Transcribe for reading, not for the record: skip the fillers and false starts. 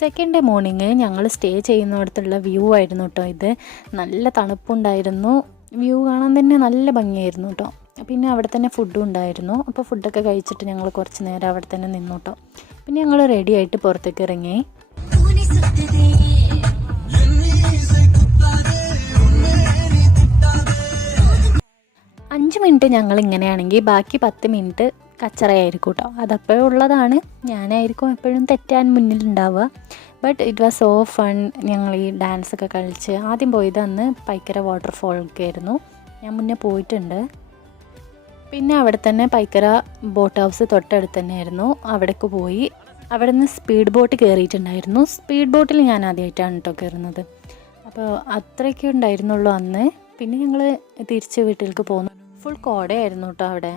Second day morning ഞങ്ങൾ stay ചെയ്യുന്നിടത്തുള്ള view ആയിരുന്നു കേട്ടോ ഇത്. നല്ല തണുപ്പുണ്ടായിരുന്നു, വ്യൂ കാണാൻ തന്നെ നല്ല ഭംഗിയായിരുന്നു കേട്ടോ. പിന്നെ അവിടെ തന്നെ ഫുഡും ഉണ്ടായിരുന്നു. അപ്പോൾ ഫുഡൊക്കെ കഴിച്ചിട്ട് ഞങ്ങൾ കുറച്ച് നേരം അവിടെ തന്നെ നിന്നു കേട്ടോ. പിന്നെ ഞങ്ങൾ റെഡി ആയിട്ട് പുറത്തേക്ക് ഇറങ്ങി. 5 മിനിറ്റ് ഞങ്ങൾ ഇങ്ങനെയാണെങ്കിൽ ബാക്കി 10 മിനിറ്റ് കച്ചറയായിരിക്കും കേട്ടോ. അതപ്പോഴും ഉള്ളതാണ്, ഞാനായിരിക്കും എപ്പോഴും തെറ്റാൻ മുന്നിലുണ്ടാവുക. But it was so fun. ഞങ്ങൾ ഈ ഡാൻസൊക്കെ കളിച്ച് ആദ്യം പോയത് അന്ന് പൈക്കര വാട്ടർഫോളൊക്കെ ആയിരുന്നു. ഞാൻ മുന്നേ പോയിട്ടുണ്ട്. പിന്നെ അവിടെ തന്നെ പൈക്കര ബോട്ട് ഹൗസ് തൊട്ടടുത്ത് തന്നെയായിരുന്നു. അവിടേക്ക് പോയി അവിടെ നിന്ന് സ്പീഡ് ബോട്ട് കയറിയിട്ടുണ്ടായിരുന്നു. സ്പീഡ് ബോട്ടിൽ ഞാൻ ആദ്യമായിട്ടാണ് കേട്ടോ കയറുന്നത്. അപ്പോൾ അത്രയൊക്കെ ഉണ്ടായിരുന്നുള്ളൂ അന്ന്. പിന്നെ ഞങ്ങൾ തിരിച്ച് വീട്ടിലേക്ക് പോന്നു. ഫുൾ കോടയായിരുന്നു കേട്ടോ അവിടെ.